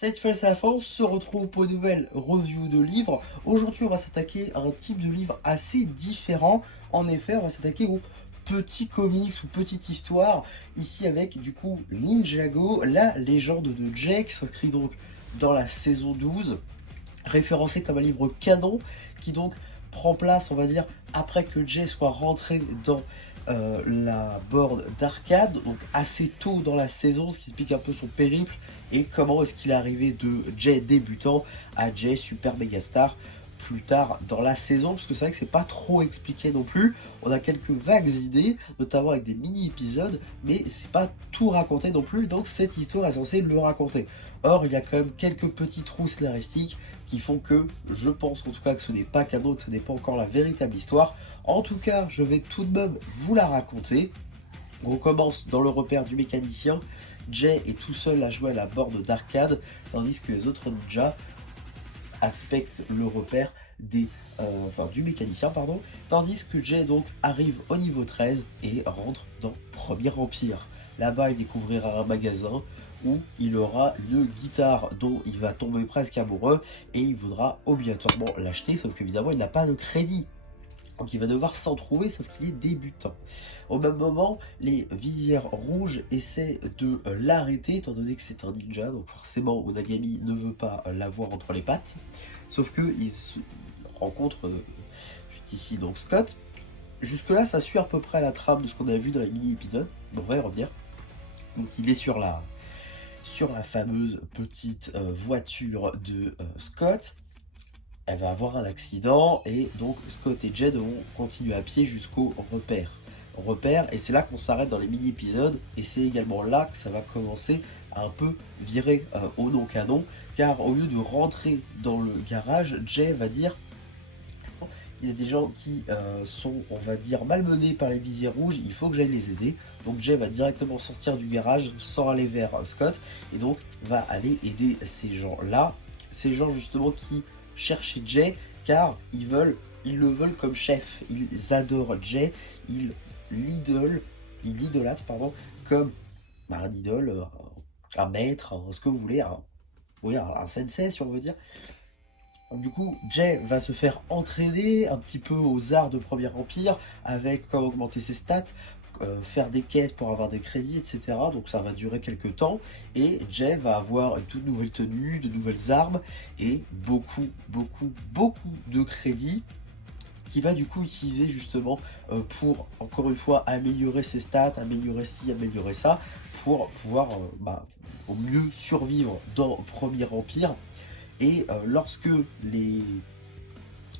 Cette fois, c'est la fin, on se retrouve pour une nouvelle review de livres. Aujourd'hui, on va s'attaquer à un type de livre assez différent. En effet, on va s'attaquer aux petits comics ou petites histoires. Ici avec, du coup, Ninjago, la légende de Jay, qui s'inscrit donc dans la saison 12, référencé comme un livre canon, qui donc prend place, on va dire, après que Jay soit rentré dans la board d'arcade, donc assez tôt dans la saison, ce qui explique un peu son périple et comment est-ce qu'il est arrivé de Jay débutant à Jay super méga star plus tard dans la saison, parce que c'est vrai que c'est pas trop expliqué non plus. On a quelques vagues idées, notamment avec des mini-épisodes, mais c'est pas tout raconté non plus, donc cette histoire est censée le raconter. Or, il y a quand même quelques petits trous scénaristiques qui font que, je pense en tout cas que ce n'est pas canon, que ce n'est pas encore la véritable histoire. En tout cas, je vais tout de même vous la raconter. On commence dans le repère du mécanicien. Jay est tout seul à jouer à la borne d'arcade, tandis que les autres ninjas aspectent le repère du mécanicien, pardon, tandis que Jay donc arrive au niveau 13 et rentre dans Premier Empire. Là-bas, il découvrira un magasin où il aura une guitare dont il va tomber presque amoureux et il voudra obligatoirement l'acheter, sauf qu'évidemment, il n'a pas de crédit. Donc il va devoir s'en trouver, sauf qu'il est débutant. Au même moment, les visières rouges essaient de l'arrêter, étant donné que c'est un ninja, donc forcément Onagami ne veut pas l'avoir entre les pattes. Sauf qu'il rencontre juste ici donc Scott. Jusque-là, ça suit à peu près la trame de ce qu'on a vu dans les mini-épisodes. On va y revenir. Donc il est sur la fameuse petite voiture de Scott. Elle va avoir un accident et donc Scott et Jed vont continuer à pied jusqu'au repère. Et c'est là qu'on s'arrête dans les mini-épisodes et c'est également là que ça va commencer à un peu virer au non-canon, car au lieu de rentrer dans le garage, Jay va dire il y a des gens qui sont, on va dire, malmenés par les visières rouges, il faut que j'aille les aider. Donc Jay va directement sortir du garage sans aller vers Scott et donc va aller aider ces gens-là, ces gens justement qui chercher Jay car ils le veulent comme chef. Ils adorent Jay, ils l'idolâtrent pardon, comme un idole, un maître, ce que vous voulez, un sensei si on veut dire. Donc, du coup, Jay va se faire entraîner un petit peu aux arts de Premier Empire avec comment augmenter ses stats, faire des quêtes pour avoir des crédits, etc. Donc ça va durer quelques temps et Jay va avoir une toute nouvelle tenue, de nouvelles armes et beaucoup de crédits qui va du coup utiliser justement pour encore une fois améliorer ses stats, améliorer ci, améliorer ça, pour pouvoir au mieux survivre dans Premier Empire. Et lorsque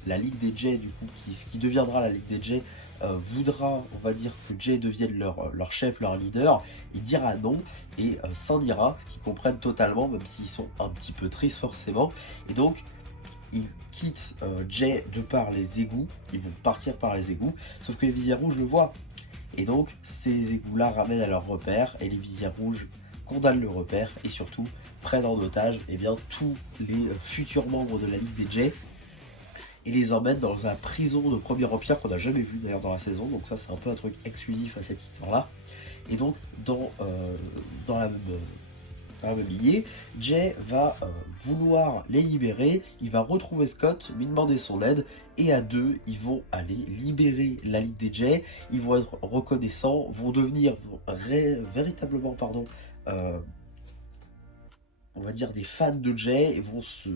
la Ligue des Jay, du coup, ce qui deviendra la Ligue des Jay, voudra, on va dire, que Jay devienne leur chef, leur leader, il dira non et s'en ira, ce qu'ils comprennent totalement, même s'ils sont un petit peu tristes forcément. Et donc, ils quittent Jay de par les égouts, ils vont partir par les égouts, sauf que les visières rouges le voient. Et donc, ces égouts-là ramènent à leur repère, et les visières rouges condamnent le repère, et surtout prennent en otage tous les futurs membres de la Ligue des Jay, et les emmènent dans la prison de Premier Empire qu'on n'a jamais vu d'ailleurs dans la saison, donc ça c'est un peu un truc exclusif à cette histoire-là. Et donc, dans la même lignée, Jay va vouloir les libérer, il va retrouver Scott, lui demander son aide, et à deux, ils vont aller libérer la Ligue des Jay, ils vont être reconnaissants, vont devenir véritablement, on va dire des fans de Jay, et vont se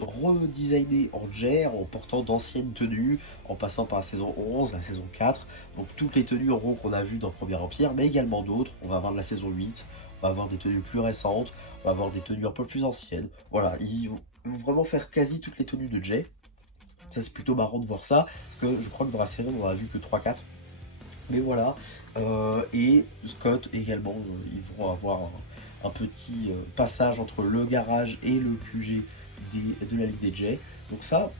redesigner en Jay en portant d'anciennes tenues, en passant par la saison 11, la saison 4, donc toutes les tenues en gros qu'on a vues dans Premier Empire, mais également d'autres, on va avoir de la saison 8, on va avoir des tenues plus récentes, on va avoir des tenues un peu plus anciennes, voilà, ils vont vraiment faire quasi toutes les tenues de Jay. Ça c'est plutôt marrant de voir ça, parce que je crois que dans la série on n'en a vu que 3-4. Mais voilà, et Scott également, ils vont avoir un petit passage entre le garage et le QG de la Ligue des Jay. Donc ça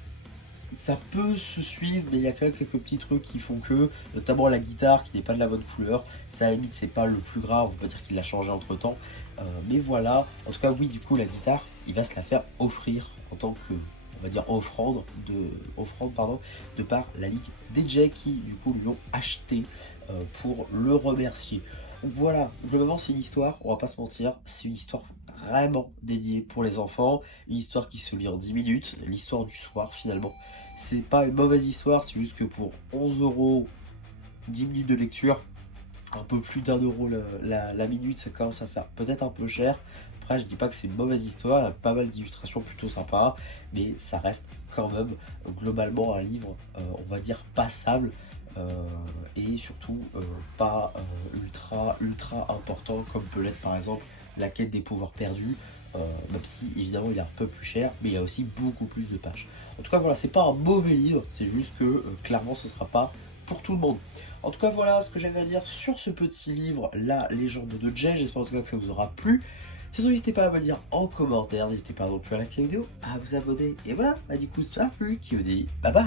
peut se suivre, mais il y a quand même quelques petits trucs qui font que, notamment la guitare qui n'est pas de la bonne couleur, ça à la limite c'est pas le plus grave, on peut pas dire qu'il l'a changé entre temps, mais voilà, en tout cas oui du coup la guitare, il va se la faire offrir en tant que, on va dire offrande de par la Ligue DJ qui du coup lui ont acheté pour le remercier. Donc voilà, globalement c'est une histoire, on va pas se mentir, c'est une histoire vraiment dédié pour les enfants, une histoire qui se lit en 10 minutes, l'histoire du soir finalement. C'est pas une mauvaise histoire, c'est juste que pour 11 euros, 10 minutes de lecture, un peu plus d'1 euro la minute, ça commence à faire peut-être un peu cher. Après, je dis pas que c'est une mauvaise histoire, il y a pas mal d'illustrations plutôt sympas, mais ça reste quand même globalement un livre, on va dire, passable, et surtout pas ultra important comme peut l'être par exemple La quête des pouvoirs perdus, même si évidemment il est un peu plus cher, mais il y a aussi beaucoup plus de pages. En tout cas voilà, c'est pas un mauvais livre, c'est juste que clairement ce sera pas pour tout le monde. En tout cas, voilà ce que j'avais à dire sur ce petit livre, La légende de Jay. J'espère en tout cas que ça vous aura plu. Surtout, n'hésitez pas à me le dire en commentaire. N'hésitez pas non plus à liker la vidéo, à vous abonner. Et voilà, bah du coup, c'est la plus qui vous dit bye bye.